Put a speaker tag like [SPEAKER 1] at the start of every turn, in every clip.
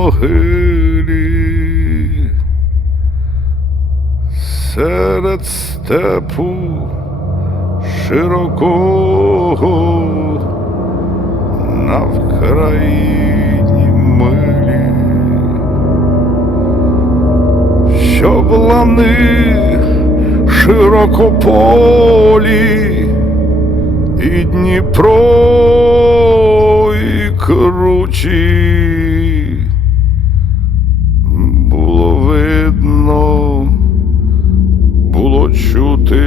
[SPEAKER 1] могилі, серед степу широкого на Вкраїні милі, щоб лани широкополі і Дніпро кручі. Було видно, було чути,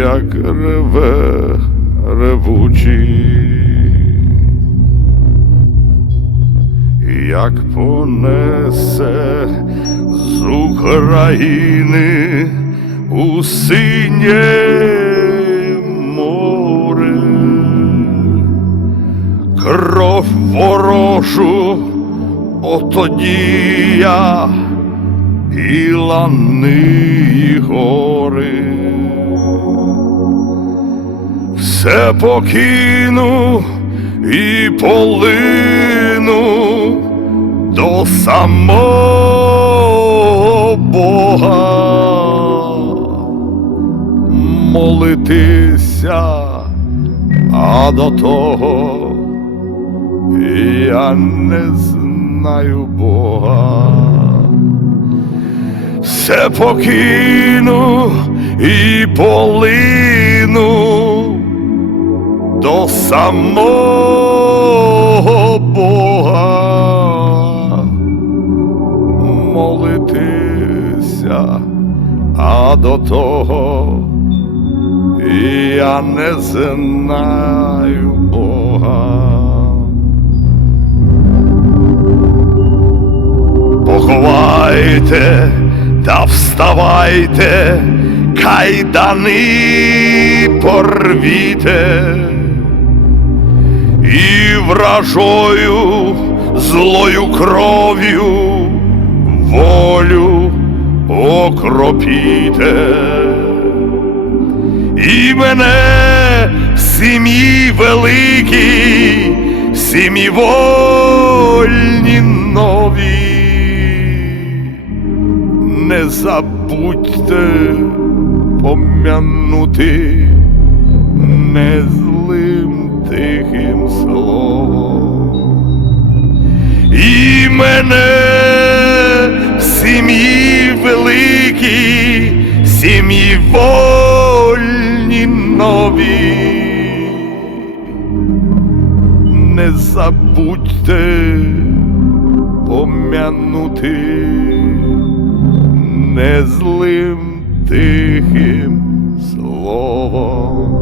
[SPEAKER 1] як реве ревучий, як понесе з України у синє кров ворожу, отоді я і і гори. Все покину і полину до самого Бога молитися, а до того я не знаю Бога. Все покину і полину до самого Бога молитися, а до того я не знаю Бога. Поховайте та вставайте, кайдани порвіте і вражою злою кров'ю волю окропіте. І мене в сім'ї великій, сім'ї вольні нові. Забудьте пом'янути не злим тихим словом. І мене в сім'ї великій, сім'ї вольні нові. Не забудьте пом'янути не злим тихим словом.